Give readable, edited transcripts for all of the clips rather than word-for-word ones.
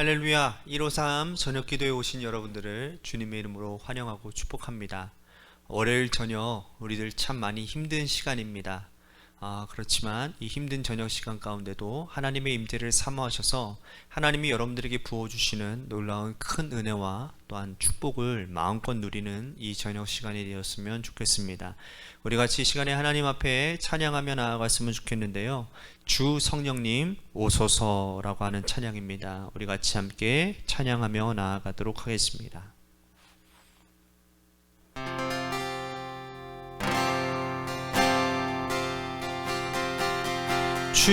할렐루야. 153 저녁기도에 오신 여러분들을 주님의 이름으로 환영하고 축복합니다. 월요일 저녁 우리들 참 많이 힘든 시간입니다. 그렇지만 이 힘든 저녁 시간 가운데도 하나님의 임재를 사모하셔서 하나님이 여러분들에게 부어주시는 놀라운 큰 은혜와 또한 축복을 마음껏 누리는 이 저녁 시간이 되었으면 좋겠습니다. 우리 같이 이 시간에 하나님 앞에 찬양하며 나아갔으면 좋겠는데요. 주 성령님 오소서라고 하는 찬양입니다. 우리 같이 함께 찬양하며 나아가도록 하겠습니다. 주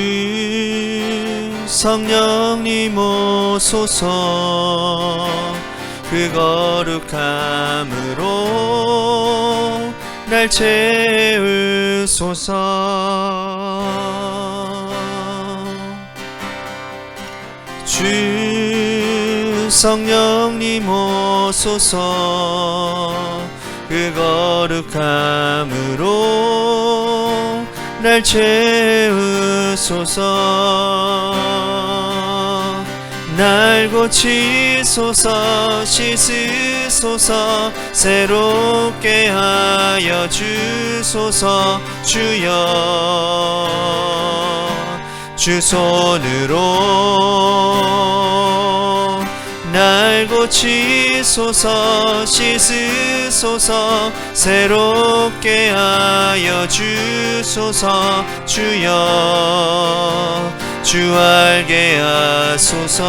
성령님 오소서 그 거룩함으로 날 채우소서. 주 성령님 오소서 그 거룩함으로 날 채우소서. 날 고치소서 씻으소서 새롭게 하여 주소서. 주여 주 손으로 날 고치소서 씻으소서 새롭게 하여 주소서. 주여 주 알게 하소서.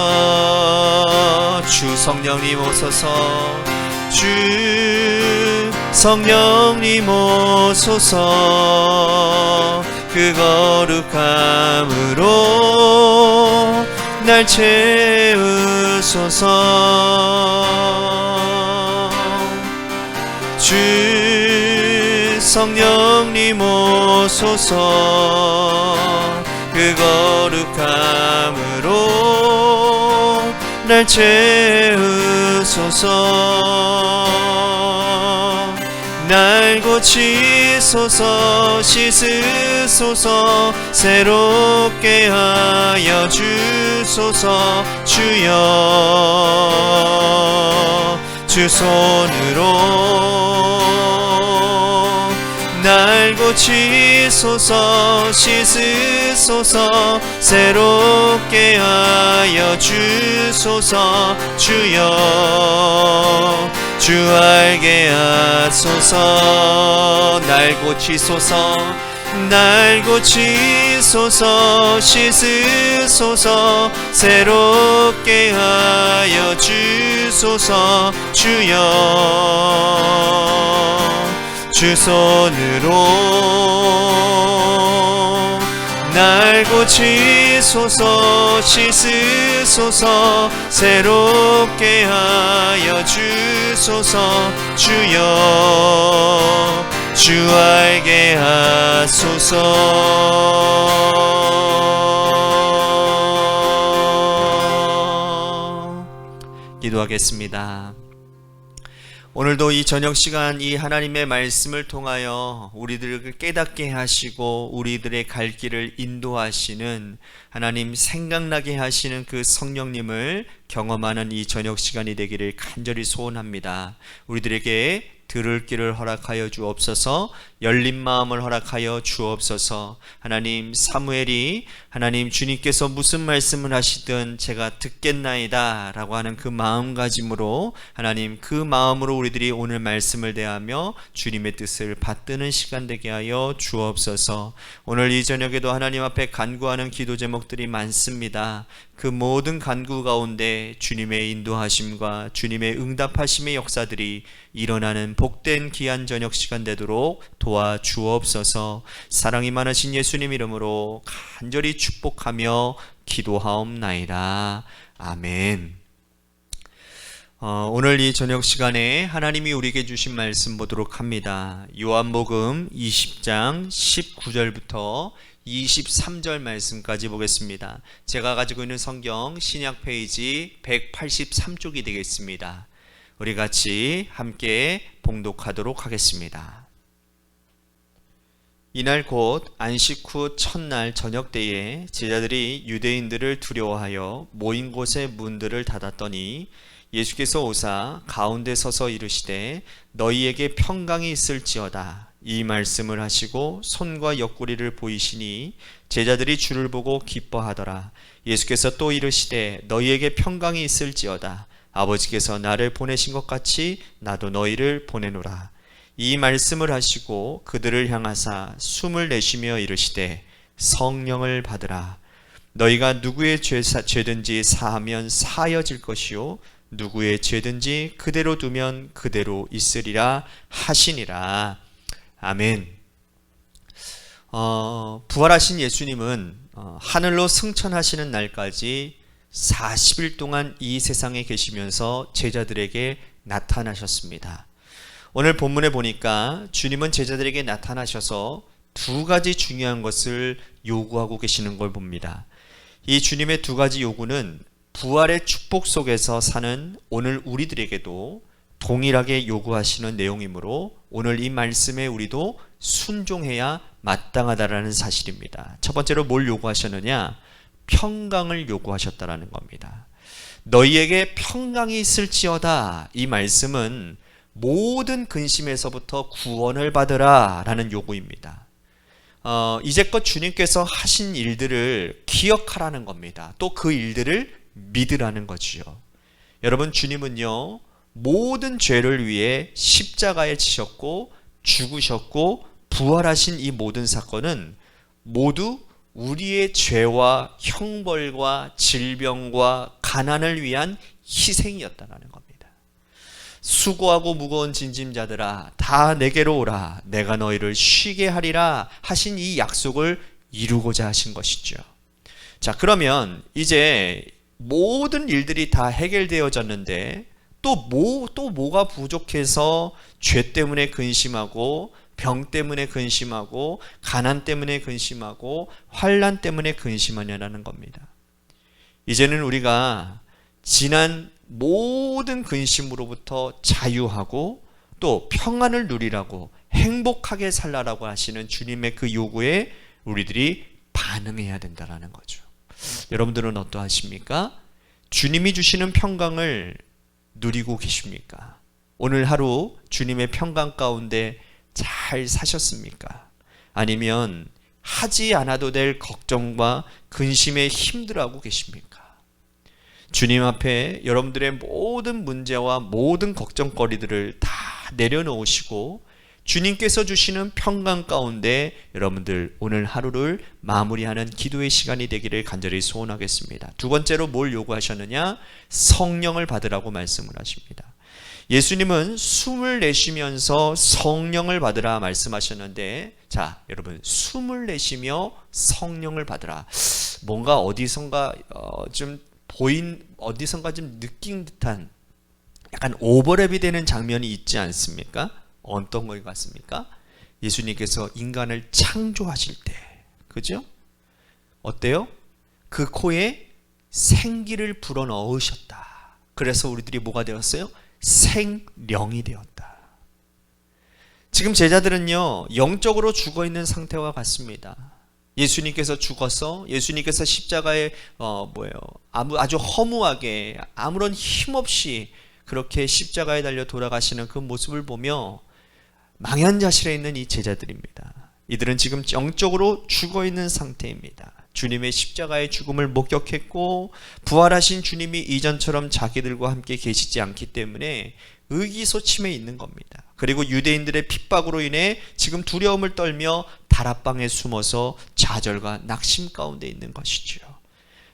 주 성령님 오소서. 주 성령님 오소서 그 거룩함으로 날 채우소서. 주 성령님 오소서 그 거룩함으로 날 채우소서. 날 고치소서 씻으소서 새롭게 하여 주소서. 주여 주 손으로 날 고치소서 씻으소서 새롭게 하여 주소서. 주여 주 알게 하소서. 날 고치소서. 날 고치소서 씻으소서 새롭게 하여 주소서. 주여 주 손으로 날 고치소서 씻으소서 새롭게 하여 주소서. 주여 주 알게 하소서. 기도하겠습니다. 오늘도 이 저녁 시간 이 하나님의 말씀을 통하여 우리들을 깨닫게 하시고 우리들의 갈 길을 인도하시는 하나님, 생각나게 하시는 그 성령님을 경험하는 이 저녁 시간이 되기를 간절히 소원합니다. 우리들에게 들을 길을 허락하여 주옵소서. 열린 마음을 허락하여 주옵소서. 하나님, 사무엘이 하나님 주님께서 무슨 말씀을 하시든 제가 듣겠나이다 라고 하는 그 마음가짐으로 하나님, 그 마음으로 우리들이 오늘 말씀을 대하며 주님의 뜻을 받드는 시간 되게 하여 주옵소서. 오늘 이 저녁에도 하나님 앞에 간구하는 기도 제목들이 많습니다. 그 모든 간구 가운데 주님의 인도하심과 주님의 응답하심의 역사들이 일어나는 복된 귀한 저녁 시간 되도록 도와주옵소서. 사랑이 많으신 예수님 이름으로 간절히 축복하며 기도하옵나이다. 아멘. 오늘 이 저녁 시간에 하나님이 우리에게 주신 말씀 보도록 합니다. 요한복음 20장 19절부터 23절 말씀까지 보겠습니다. 제가 가지고 있는 성경 신약 페이지 183쪽이 되겠습니다. 우리 같이 함께 봉독하도록 하겠습니다. 이날 곧 안식 후 첫날 저녁 때에 제자들이 유대인들을 두려워하여 모인 곳의 문들을 닫았더니 예수께서 오사 가운데 서서 이르시되 너희에게 평강이 있을지어다. 이 말씀을 하시고 손과 옆구리를 보이시니 제자들이 주를 보고 기뻐하더라. 예수께서 또 이르시되 너희에게 평강이 있을지어다. 아버지께서 나를 보내신 것 같이 나도 너희를 보내노라. 이 말씀을 하시고 그들을 향하사 숨을 내쉬며 이르시되 성령을 받으라. 너희가 누구의 죄든지 사하면 사하여질 것이요 누구의 죄든지 그대로 두면 그대로 있으리라 하시니라. 아멘. 부활하신 예수님은 하늘로 승천하시는 날까지 40일 동안 이 세상에 계시면서 제자들에게 나타나셨습니다. 오늘 본문에 보니까 주님은 제자들에게 나타나셔서 두 가지 중요한 것을 요구하고 계시는 걸 봅니다. 이 주님의 두 가지 요구는 부활의 축복 속에서 사는 오늘 우리들에게도 동일하게 요구하시는 내용이므로 오늘 이 말씀에 우리도 순종해야 마땅하다라는 사실입니다. 첫 번째로 뭘 요구하셨느냐? 평강을 요구하셨다라는 겁니다. 너희에게 평강이 있을지어다. 이 말씀은 모든 근심에서부터 구원을 받으라 라는 요구입니다. 이제껏 주님께서 하신 일들을 기억하라는 겁니다. 또 그 일들을 믿으라는 거지요. 여러분, 주님은요 모든 죄를 위해 십자가에 지셨고 죽으셨고 부활하신 이 모든 사건은 모두 우리의 죄와 형벌과 질병과 가난을 위한 희생이었다는 겁니다. 수고하고 무거운 짐짐자들아 다 내게로 오라 내가 너희를 쉬게 하리라 하신 이 약속을 이루고자 하신 것이죠. 자, 그러면 이제 모든 일들이 다 해결되어졌는데 또 뭐가 부족해서 죄 때문에 근심하고 병 때문에 근심하고 가난 때문에 근심하고 환난 때문에 근심하냐라는 겁니다. 이제는 우리가 지난 모든 근심으로부터 자유하고 또 평안을 누리라고 행복하게 살라라고 하시는 주님의 그 요구에 우리들이 반응해야 된다는 거죠. 여러분들은 어떠하십니까? 주님이 주시는 평강을 누리고 계십니까? 오늘 하루 주님의 평강 가운데 잘 사셨습니까? 아니면 하지 않아도 될 걱정과 근심에 힘들어하고 계십니까? 주님 앞에 여러분들의 모든 문제와 모든 걱정거리들을 다 내려놓으시고 주님께서 주시는 평강 가운데 여러분들 오늘 하루를 마무리하는 기도의 시간이 되기를 간절히 소원하겠습니다. 두 번째로 뭘 요구하셨느냐? 성령을 받으라고 말씀을 하십니다. 예수님은 숨을 내쉬면서 성령을 받으라 말씀하셨는데, 자, 여러분, 숨을 내쉬며 성령을 받으라. 뭔가 어디선가 좀 느낀 듯한 약간 오버랩이 되는 장면이 있지 않습니까? 어떤 것 같습니까? 예수님께서 인간을 창조하실 때, 그죠? 어때요? 그 코에 생기를 불어 넣으셨다. 그래서 우리들이 뭐가 되었어요? 생령이 되었다. 지금 제자들은요 영적으로 죽어있는 상태와 같습니다. 예수님께서 죽어서 예수님께서 십자가에 아주 허무하게 아무런 힘없이 그렇게 십자가에 달려 돌아가시는 그 모습을 보며 망연자실해 있는 이 제자들입니다. 이들은 지금 영적으로 죽어있는 상태입니다. 주님의 십자가의 죽음을 목격했고 부활하신 주님이 이전처럼 자기들과 함께 계시지 않기 때문에 의기소침해 있는 겁니다. 그리고 유대인들의 핍박으로 인해 지금 두려움을 떨며 다락방에 숨어서 좌절과 낙심 가운데 있는 것이죠.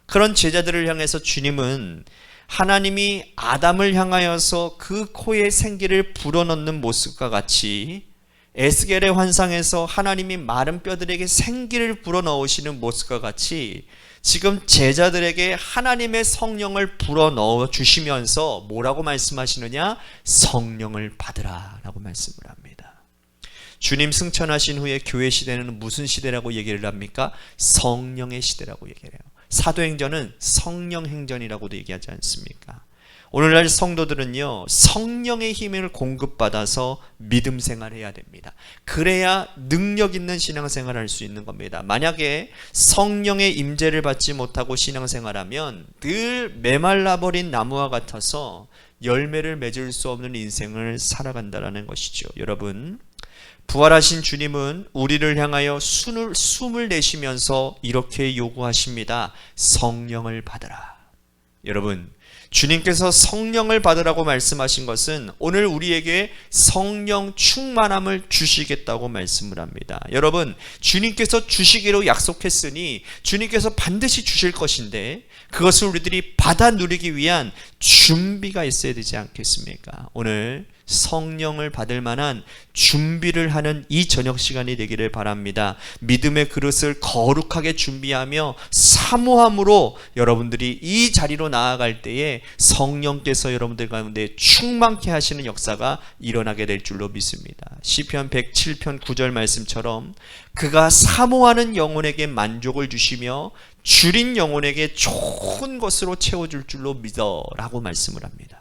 그런 제자들을 향해서 주님은 하나님이 아담을 향하여서 그 코에 생기를 불어넣는 모습과 같이 에스겔의 환상에서 하나님이 마른 뼈들에게 생기를 불어넣으시는 모습과 같이 지금 제자들에게 하나님의 성령을 불어넣어 주시면서 뭐라고 말씀하시느냐? 성령을 받으라 라고 말씀을 합니다. 주님 승천하신 후에 교회 시대는 무슨 시대라고 얘기를 합니까? 성령의 시대라고 얘기를 해요. 사도행전은 성령행전이라고도 얘기하지 않습니까? 오늘날 성도들은요, 성령의 힘을 공급받아서 믿음 생활해야 됩니다. 그래야 능력 있는 신앙생활을 할 수 있는 겁니다. 만약에 성령의 임재를 받지 못하고 신앙생활하면 늘 메말라버린 나무와 같아서 열매를 맺을 수 없는 인생을 살아간다는 것이죠. 여러분, 부활하신 주님은 우리를 향하여 숨을 내쉬면서 이렇게 요구하십니다. 성령을 받으라. 여러분, 주님께서 성령을 받으라고 말씀하신 것은 오늘 우리에게 성령 충만함을 주시겠다고 말씀을 합니다. 여러분, 주님께서 주시기로 약속했으니 주님께서 반드시 주실 것인데 그것을 우리들이 받아 누리기 위한 준비가 있어야 되지 않겠습니까? 오늘 성령을 받을 만한 준비를 하는 이 저녁 시간이 되기를 바랍니다. 믿음의 그릇을 거룩하게 준비하며 사모함으로 여러분들이 이 자리로 나아갈 때에 성령께서 여러분들 가운데 충만케 하시는 역사가 일어나게 될 줄로 믿습니다. 시편 107편 9절 말씀처럼 그가 사모하는 영혼에게 만족을 주시며 줄인 영혼에게 좋은 것으로 채워줄 줄로 믿어 라고 말씀을 합니다.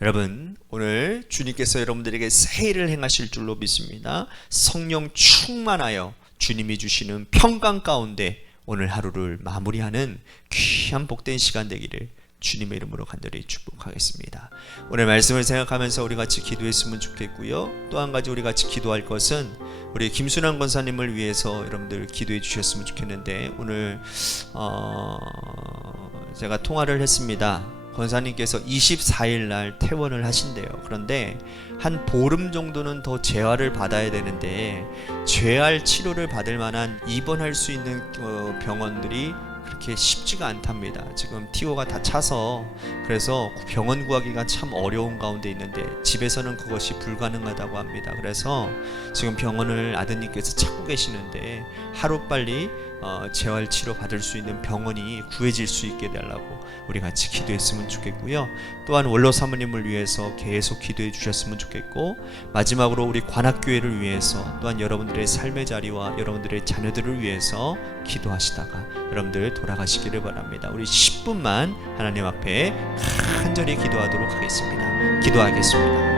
여러분, 오늘 주님께서 여러분들에게 새 일을 행하실 줄로 믿습니다. 성령 충만하여 주님이 주시는 평강 가운데 오늘 하루를 마무리하는 귀한 복된 시간 되기를 주님의 이름으로 간절히 축복하겠습니다. 오늘 말씀을 생각하면서 우리 같이 기도했으면 좋겠고요. 또 한 가지 우리 같이 기도할 것은 우리 김순환 권사님을 위해서 여러분들 기도해 주셨으면 좋겠는데, 오늘 제가 통화를 했습니다. 권사님께서 24일 날 퇴원을 하신대요. 그런데 한 보름 정도는 더 재활을 받아야 되는데 재활 치료를 받을 만한 입원할 수 있는 병원들이 그렇게 쉽지가 않답니다. 지금 TO가 다 차서 그래서 병원 구하기가 참 어려운 가운데 있는데 집에서는 그것이 불가능하다고 합니다. 그래서 지금 병원을 아드님께서 찾고 계시는데 하루빨리 재활치료 받을 수 있는 병원이 구해질 수 있게 달라고 우리 같이 기도했으면 좋겠고요. 또한 원로 사모님을 위해서 계속 기도해 주셨으면 좋겠고, 마지막으로 우리 관악교회를 위해서 또한 여러분들의 삶의 자리와 여러분들의 자녀들을 위해서 기도하시다가 여러분들 돌아가시기를 바랍니다. 우리 10분만 하나님 앞에 간절히 기도하도록 하겠습니다. 기도하겠습니다.